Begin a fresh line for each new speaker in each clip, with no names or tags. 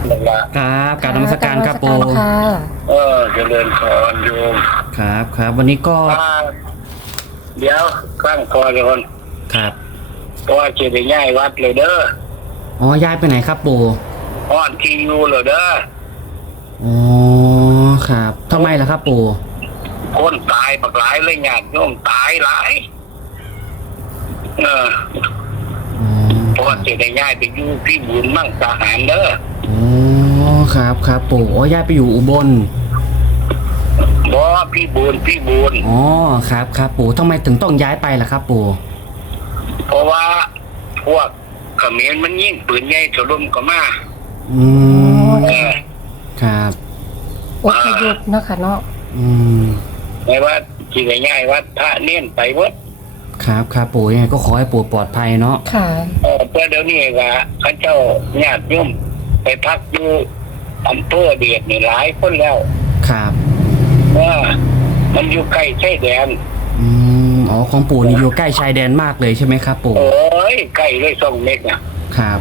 นั่นละ
ครับกรารนมัสการครับปู่
ค่ะ
เจริญพรโยม
ครับครับวันนี้ก็
อ่าเดี๋ยวข้างพอเลยคน
ครับ
เพราะว่าจะได้ย้ายวัดเลยเด้อ
อ๋อย้ายไปไหนครับปู่
อ้อนที่อยู่เลยเด้อ
อ๋อครับทำไมล่ะครับปู่
คนตายบักหลายเลยญาติโยมตายหลาย
อ๋อ
เพราะว่าจะได้ย้ายไปอยู่พี่บุญมั่งทหารเด้อ
อ๋อครับครับปู่อ๋อย้ายไปอยู่อุบล
บ่พี่บุญ
อ๋อครับครับปู่ทำไมถึงต้องย้ายไปล่ะครับปู่
เพราะว่าพวกเขมรมันยิ่งปืนใหญ่ถล่มก็มา
อืมครับ
อพยพเนาะค่ะเนาะ
ไม่ว่าที่ไหนง่ายวัดพระเน้นไปวัด
ครับครับปู่ยังไงก็ขอให้ปู่ปลอดภัยเนาะ
ค่ะ
เพื่อเดี๋ยวนี้ว่าข้าเจ้าญาติโยมไปพักอยู่อำเภอเดียดนี่หลายคนแล้ว
ครับ
มันอยู่ใกล้ชายแดน
อ๋อของปู่นี่อยู่ใกล้ชายแดนมากเลยใช่ไหมครับปู่
ใกล้เลย2 เมตร
นะครับ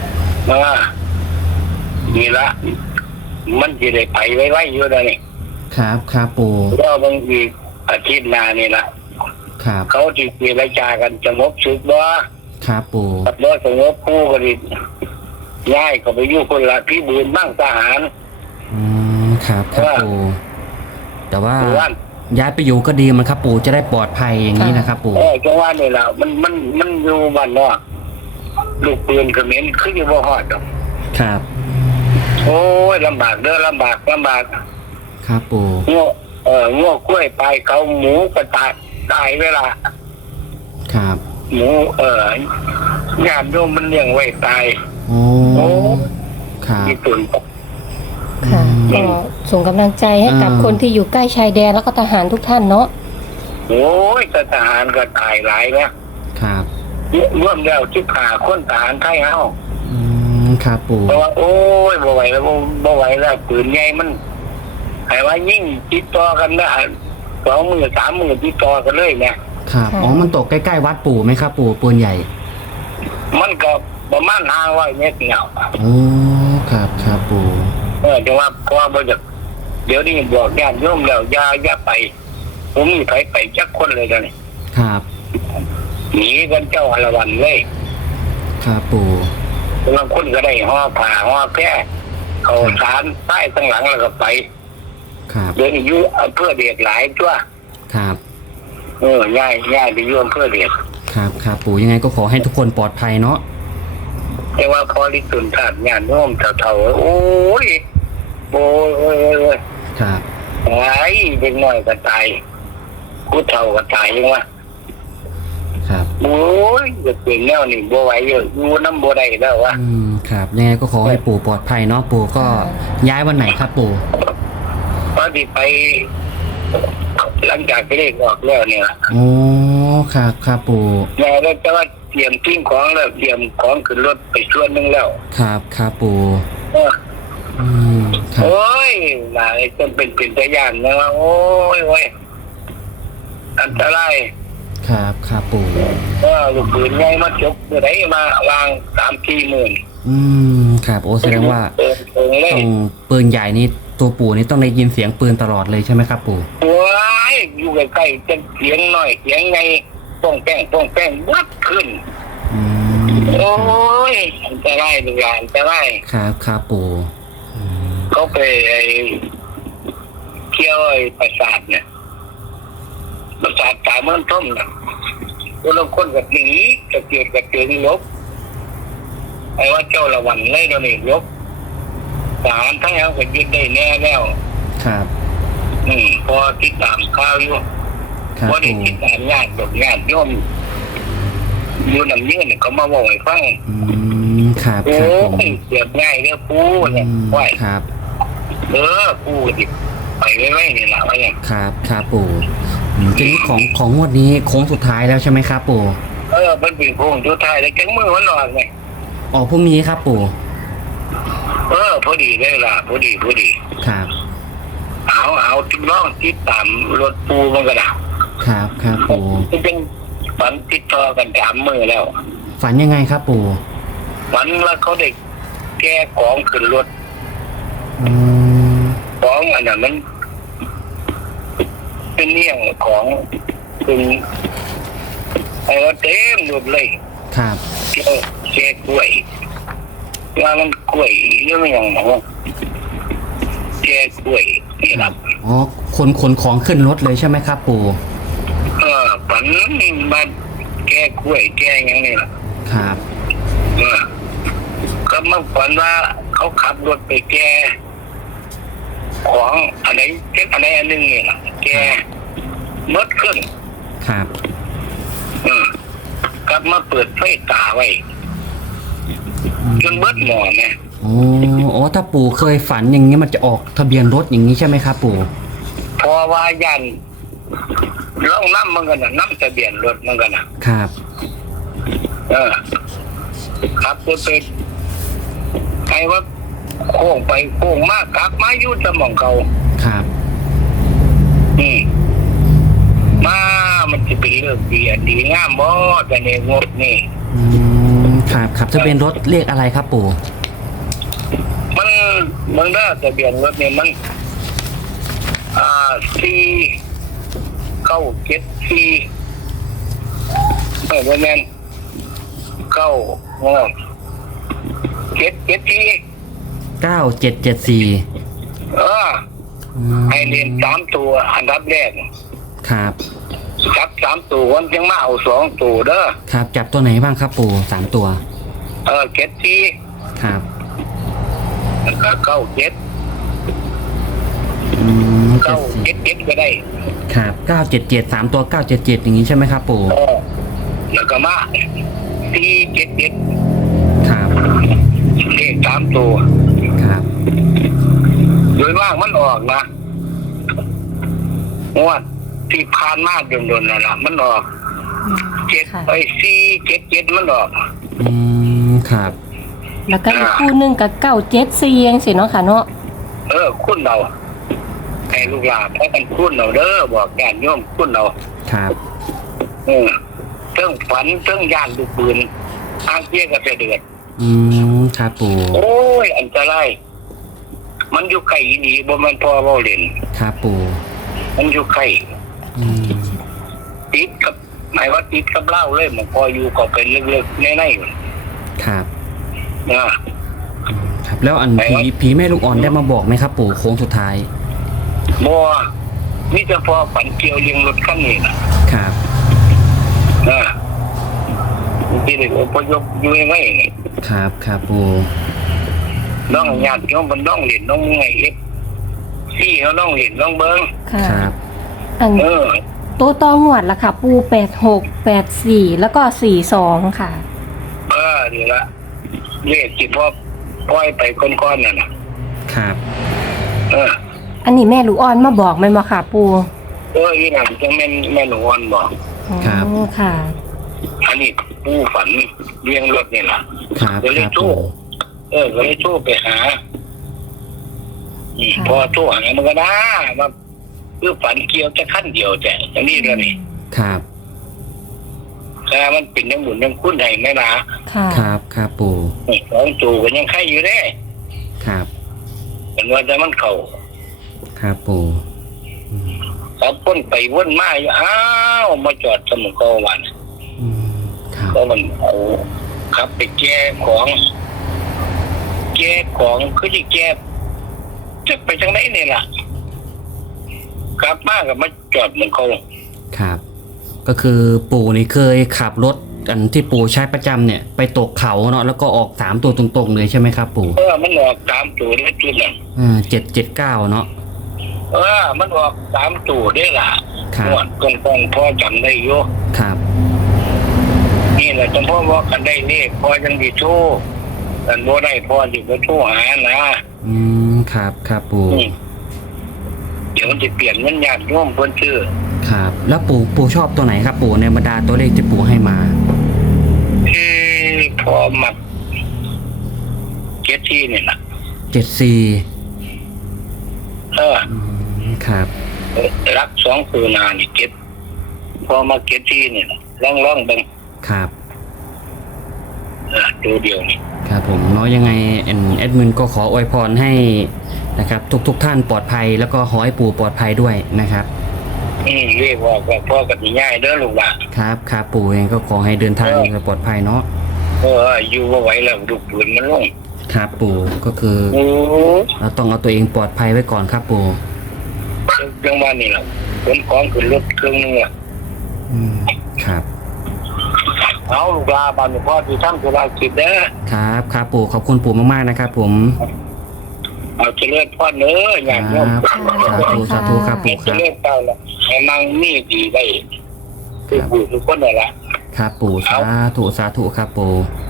นี่ละมันจะได้ไปไว้อยู่แล้วนี่
ครับครับปู่
แล้วบางทีอาทิตย์หน้านี่ละ
ครับ
เขาจะเจรจากันสงบสุขบ่
ครับปู่
บ่สงบผู้ก็ดิย้ายก็ไปอยู่คนละพี่บุญบ้างทหาร
ครับครับปู่แต่ว่าย้ายไปอยู่ก็ดีมันครับปู่จะได้ปลอดภัยอย่างนี้นะครับปู่
จังว่านี่แหละมันอยู่บ้านนอกลูกปืนเขมรขึ้นอยู่บ่ฮอดดอก
ครับ
โอ้ยลำบากเด้อลำบาก
ครับปู่
งัวกล้วยไปเขาหมูก็ตายเวลา
ครับ
หมูญาติโยมมันเลี้ยงไว้ตาย
โอ้ครับ
ญี่ปุ่น
ค่ะก็ส่งกำลังใจให้กับคนที่อยู่ใกล้ชายแดนแล้วก็ทหารทุกท่านเนาะ
โอ้ยทหารก็ตายหลายนะครับร่วมแล้ว15 คนทหารไทยเฮา
ครับปู่
เพราะว่าโอ้ยบ่ไหวแล้วปืนใหญ่มันให้ว่ายิ่งติดต่อกันนะ2 มื้อ 3 มื้อติดต่อกันเลยเนี่ย
ครับอ๋อมันตกใกล้ๆวัดปู่ไหมครับปู่ปืนใหญ่
มันก็ประมาณ500 เมตรเนี่ย
โอ้ครับครับปู่
จังว่าเพราะว่าบ่อยากเดี๋ยวนี้บอกญาติโยมแล้วอย่าไปผมมีไปจักคนเลยตอนนี้
ครับ
หนีกันเจ้าอรวรรณเลย
ครับปู่
บางคนก็ได้ห่อผ้าห่อแพร่เขาสารใต้ข้างหลังแล้วก็ไป
ครับ
เดี๋ยวนี้อยู่อำเภอเดียดหลายชั่ว
ครับ
ง่ายไปอยู่อำเภอเดียด
ครับครับปู่ยังไงก็ขอให้ทุกคนปลอดภัยเนาะ
แต่ว่าพอลิตุนถาดงานโน้มเท่าโอ้ย
ครับ
ไอ้เด็กน้อยก็ตายผู้เฒ่าก็ตายยังวะ
ครับ
โอ้ยจะเป็นแนวนี่บ่ไหวเยอะอยู่น้ำบ่ได้แล้ววะ
ครับยังไงก็ขอให้ปู่ปลอดภัยเนาะปู่ก็ย้ายวันไหนครับปู่
พอดีไปหลังจากเลขออกแล้วเนี่ย
โอ้ครับครับปู่
แม่ก็จะว่าเตรียมทิ้งของแล้วเตรียมของขึ้นรถไปส่วนนึงแล้ว
ครับครับปู่
โอ้ยหลายจนเป็นตะย่านนะโอ้ยอันตราย
ครับครับปู่
ลูกปืนใหญ่มาจกไหนมาวาง3-4 หมื่น
ครับโอ้แสดงว่าต้องปืนใหญ่นี่ตัวปู่นี่ต้องได้ยินเสียงปืนตลอดเลยใช่ไหมครับปู่
โอ้ยอยู่ใกล้ๆจะเสียงหน่อยเสียงไงป้องแป้งวัดขึ้นโอ้ยอันตรายทุกอย่างอันตราย
ครับครับปู่
เขาไปเที่ยวปราสาทเนี่ยปราสาทตาเมืองต้มนะคนกับหนีกระเจิงลบไอ้ว่าเจ้าละวันเลยโดนอีกลบทหารทั้งเขาก็ยึดได้แน่แล้ว
ครับ
พอติดตามข่าวอยู่พอได้ติดตามญาติโยมอยู่น้ำเยื่อเนี่ยเขามาบอกให้ฟัง
ครับ
โอ้ยเสียบง่ายเนี่ยปูเนี่ยไหว
ครับ
ปูดิไปไว้เนี่ยละว่าอย่าง
ครับครับปู่ทีนี้ของงวดนี้โค้งสุดท้ายแล้วใช่ไหมครับปู่
มันเป็นโค้งสุดท้ายแล้วจังมือวันหลอดไง
พรุ่งนี้ครับปู่
พอดีเลยล่ะพอดี
ครับ
เอาลองติดตามรถปูมันก็ได้
ครับครับปู่
เป็นฝันติดต่อกัน3 มื้อแล้ว
ฝันยังไงครับปู่
ฝันว่าเขาได้แก้ของขึ้นรถของอันนั้นมันเป็นเรื่องของเป็นไอ้ว่าเต็มหมดเลย
ครับ
เกี่ยวแก่กล้วยว่ามันกล้วยหรือไม่อย่างหนอแก่กล้วยนี่ครับ
อ๋อขนของขึ้นรถเลยใช่ไหมครับปู่
ฝันมาแก่กล้วยแก่อย่างนี้ล่ะ
ครับ
ก็มาฝันว่าเขาขับรถไปแก่ของอะไรเช่นอะไรอันหนึงนี่ล่ะแก่รถขึ้น
ครับ
กลับมาเปิดไฟตาไว้จนเบิดหมอเนี่ย
โอ้ถ้าปู่เคยฝันอย่างนี้มันจะออกทะเบียนรถอย่างนี้ใช่ไหมครับปู่
พอว่ายันร้องน้ำมันกันนะน้ำทะเบียนรถมันกันนะครับ ขับรถไปใครว่าโค้งไปโค้งมากกลับมาอยู่สมองเขา
ครับ
มามันจะเป็นเรื่องดีอันดีงามบ่แต่ในงดนี่
ครับครับทะเบียนรถเลขอะไรครับปู่
มันได้ทะเบียนรถเนี่ยมันสี่เก้าเจ็ดสี่ประมาณเก้าเจ็ดสี่
9774
ให้เรียน3 ตัวอันดับแรก
ครับ
จับ3 ตัววันจังมาเอา2 ตัวเด้อ
ครับจับตัวไหนบ้างครับปู่3ตัว
เจ็ดสี่
ครับ
แล้วก็เก้าเจ็ดก็ได้
ครับ977 3ตัว977อย่างนี้ใช่ไหมครับปู่
แล้วก็มา477
ครับ
เลข3 ตัว
ครับ
โดยมากมันออกนะงวดที่ผ่านมาโดนๆนั่นล่ะมันออก477มันออก
ครับ
แล้วก็อีกคู่หนึงกับ974จังซี่เนาะค่ะเนาะ
คุณเราให้ลูกหลานให้กันคุณเราเด้อบอกญาติโยมคุณเรา
ครับ
เรื่องฝันเรื่องย่านลูกปืนทางเที่ยก็จะเดือด
ครับปู่
โอ้ยอันตรายมันอยู่ไกลอีนี่บ่แมันพอเว้าเล่น
ครับปู่
มันอยู่ไกล
อืม
ติดกับหมายว่าติดกับเหล้าเลยมันพออยู่ก็เป็นเล็กๆใน
ครับ
ๆนะครับ
แล้วอันผีแม่ลูกอ่อนได้มาบอกไหมครับปู่โค้งสุดท้าย
บ่นี่จะพอฝันเกี่ยวเลี้ยงรถคันนี้นะครับ ที่ได้อพยพอยู่ยังไง
ครับครับปู่
น้องญาติโยมมันน้องเล่นน้องไงซี่เขาน้องเล่นน้องเบิ่ง
ค่ะ
ครับ
อัน
เออ
ตัวต่องวดล่ะค่ะ ปู86 84แล้วก็42ค่ะ
เดี๋ยวละเลขที่พ่อปล่อยไปก้อนๆน่ะนะครับ
อันนี้แม่ลูกอ่อนมาบอกไหมบ่ค่ะ ปู
อีนั่นจังแม่หนูอ่อนบอก
อ๋อค่ะ
อันนี้ผู้ฝันเลี้ยงรถนี่ล่ะ
ครับ
ก็เล
ค
ย
รับ
โทร
ปู่
ก็เลยโทรไปหาพอโทรหามันก็ได้ว่าคือฝันเกี่ยวจะขั้นเดียวแต่อย่างนี้เลยนี่
ครับ
แต่มันเป็นยังหมุนยังคุ้นให้ไหมล่ะ
ค่ะ
ครับครับปู่
2 ตัวก็ยังไข่อยู่เด้
ครับ
เป็นว่าจะมันเข่า
ครับปู่
ขับพ้นไปวนมาอยู่อ้าวมาจอดสมุนกวัน
ครับ
ก็มันเอาขับไปแก้ของคือที่แก้จะไปทางไหนนี่ล่ะกลับมากับมาจอดมันเขา
ครับ ก็คือปู่นี่เคยขับรถอันที่ปู่ใช้ประจำเนี่ยไปตกเขาเนาะแล้วก็ออก3ตัวตรงๆเลยใช่ไหมครับปู่
มันออก3 ตัวได้จุดน่ะ
779เนาะ
มันออก3 ตัวได้ล่ะ
ครับ
งวดตรงๆพ่อจำได้อยู่
ครับ
นี่แหละจำพ่อบอกกันได้เลขพ่อยังดีโชว์แต่บ่ได้พ่ออยู่ก็โทรหานะครับ
ครับปู่
เดี๋ยวมันจะเปลี่ยนเงินญาติโยมเพิ่นชื่อ
ครับ แล้วปู่ชอบตัวไหนครับปู่ในบรรดาตัวเลขที่ปู่ให้มา
พอมักเจ็ดที่นี่ล่ะ
74ครับ
รัก2 ตัวนานี่เจ็ดพอมาเจ็ดที่นี่ล่ะล่องเบิ่ง
ครับ
ตัวเดียวนี่
ครับผมเนาะยังไงแอดมินก็ขออวยพรให้นะครับ ทุกท่านปลอดภัยแล้วก็ขอให้ปู่ปลอดภัยด้วยนะครับ
เรียกว่าพ่อกับง่ายเด้อลูกหลาน
ครับครับปู่เองก็ขอให้เดินทางปลอดภัยเนาะ
อยู่ว่าไหวแล้วดูปืนมันลง
ครับปู่ก็คือ
โอ้
เราต้องเอาตัวเองปลอดภัยไว้ก่อนครับปู่
เรื่องว่านี่แหละขนของขึ้นรถเครื่องนึงอ่ะ
ครับ
เอาลูกหลานบ้านพ่อที่ทำธุรกิจเด้อ
ครับครับปู่ขอบคุณปู่มากๆนะครับผม
เอาเจริญพ่อเนื้ออ
ค
ย่างนี้
รับสาธุครับปู่ค
เจ
รับ
ริญเต้าละให้มั่งมีดีได้ทุกผู้ทุกคนนั่นแหละ
ครับปู่สาธุครับปู่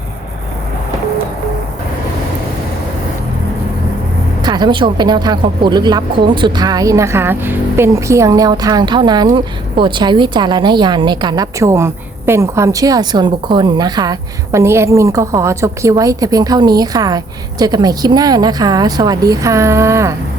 ค่ะท่านผู้ชมเป็นแนวทางของปู่ลึกลับโค้งสุดท้ายนะคะ เป็นเพียงแนวทางเท่านั้นโปรดใช้วิจารณญาณในการรับชมเป็นความเชื่อส่วนบุคคลนะคะ วันนี้แอดมินก็ขอจบคลิปไว้แต่เพียงเท่านี้ค่ะ เจอกันใหม่คลิปหน้านะคะ สวัสดีค่ะ